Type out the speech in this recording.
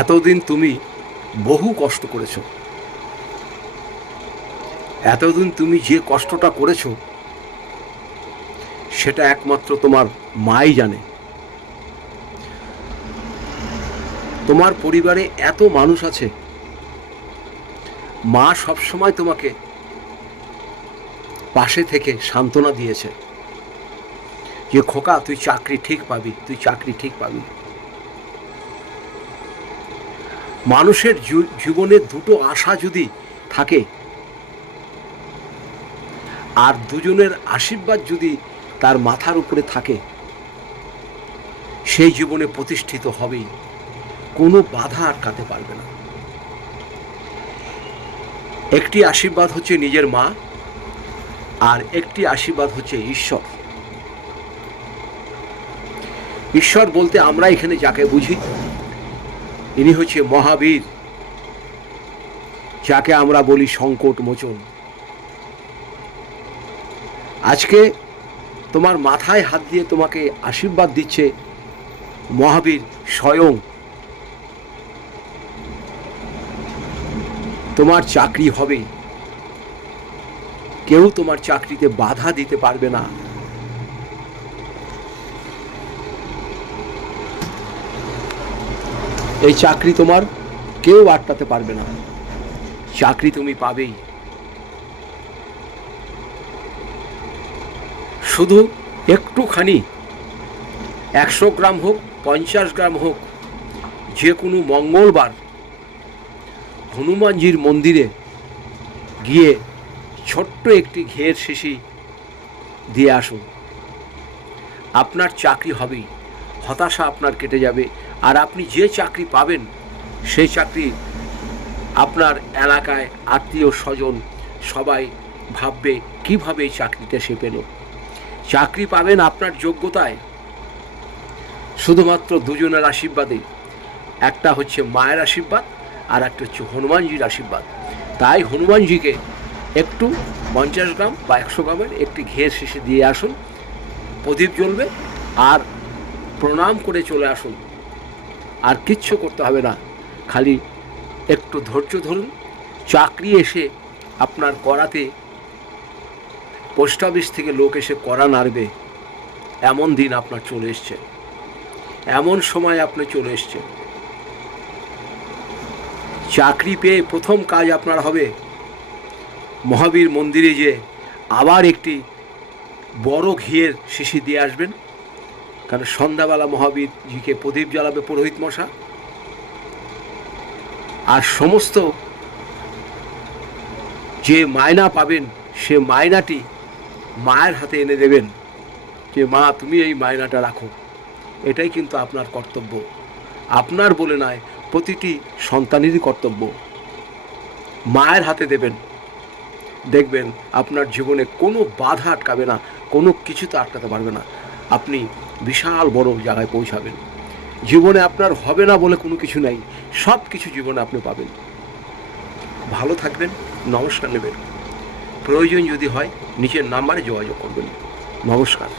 এতদিন তুমি বহু কষ্ট করেছো, এতদিন তুমি যে কষ্টটা করেছো সেটা একমাত্র তোমার মাই জানে। তোমার পরিবারে এত মানুষ আছে, মা সবসময় তোমাকে পাশে থেকে সান্ত্বনা দিয়েছে যে খোকা তুই চাকরি ঠিক পাবি, তুই চাকরি ঠিক পাবি। মানুষের জীবনে দুটো আশা যদি থাকে আর দুজনের আশীর্বাদ যদি তার মাথার উপরে থাকে, সেই জীবনে প্রতিষ্ঠিত হবেই, কোনো বাধা আটকাতে পারবে না। একটি আশীর্বাদ হচ্ছে নিজের মা, আর একটি আশীর্বাদ হচ্ছে ঈশ্বর। ঈশ্বর বলতে আমরা এখানে যাকে বুঝি, ইনি হচ্ছে মহাবীর, যাকে আমরা বলি সংকট মোচন। আজকে তোমার মাথায় হাত দিয়ে তোমাকে আশীর্বাদ দিচ্ছে মহাবীর স্বয়ং। তোমার চাকরি হবে, কেউ তোমার চাকরিতে বাধা দিতে পারবে না। এই চাকরি তোমার কেউ আটকাতে পারবে না, চাকরি তুমি পাবেই। শুধু একটুখানি 100 গ্রাম হোক 50 গ্রাম হোক, যে কোনো মঙ্গলবার হনুমানজির মন্দিরে গিয়ে ছোট্ট একটি ঘিয়ের শিশি দিয়ে আসুন, আপনার চাকরি হবেই। হতাশা আপনার কেটে যাবে, আর আপনি যে চাকরি পাবেন সেই চাকরি আপনার এলাকায় আত্মীয় স্বজন সবাই ভাববে কিভাবে এই চাকরিটা সে পেল। চাকরি পাবেন আপনার যোগ্যতায়, শুধুমাত্র দুজনের আশীর্বাদে। একটা হচ্ছে মায়ের আশীর্বাদ, আর একটা হচ্ছে হনুমানজির আশীর্বাদ। তাই হনুমানজিকে একটু 50 গ্রাম বা 100 গ্রামের একটি ঘিয়ের শিশি দিয়ে আসুন, প্রদীপ জ্বলবে, আর প্রণাম করে চলে আসুন। আর কিচ্ছু করতে হবে না, খালি একটু ধৈর্য ধরুন। চাকরি এসে আপনার করাতে পোস্ট অফিস থেকে লোক এসে করা নাড়বে, এমন দিন আপনার চলে এসছে, এমন সময় আপনি চলে এসছে। চাকরি পেয়ে প্রথম কাজ আপনার হবে মহাবীর মন্দিরে যে আবার একটি বড় ঘিয়ের শিশি দিয়ে আসবেন, কারণ সন্ধ্যাবেলা মহাবীরজিকে প্রদীপ জ্বালাবে পুরোহিত মশা। আর সমস্ত যে মায়না পাবেন সে মায়নাটি মায়ের হাতে এনে দেবেন, যে মা তুমি এই মায়নাটা রাখো। এটাই কিন্তু আপনার কর্তব্য, আপনার বলে নয়, প্রতিটি সন্তানেরই কর্তব্য। মায়ের হাতে দেবেন, দেখবেন আপনার জীবনে কোনো বাধা আটকাবে না, কোনো কিছুতে আটকাতে পারবে না। আপনি বিশাল বড় জায়গায় পৌঁছাবেন। জীবনে আপনার হবে না বলে কোনো কিছু নেই, সব কিছু জীবনে আপনি পাবেন। ভালো থাকবেন, নমস্কার নেবেন। প্রয়োজন যদি হয় নিচের নাম্বারে যোগাযোগ করবেন। নমস্কার।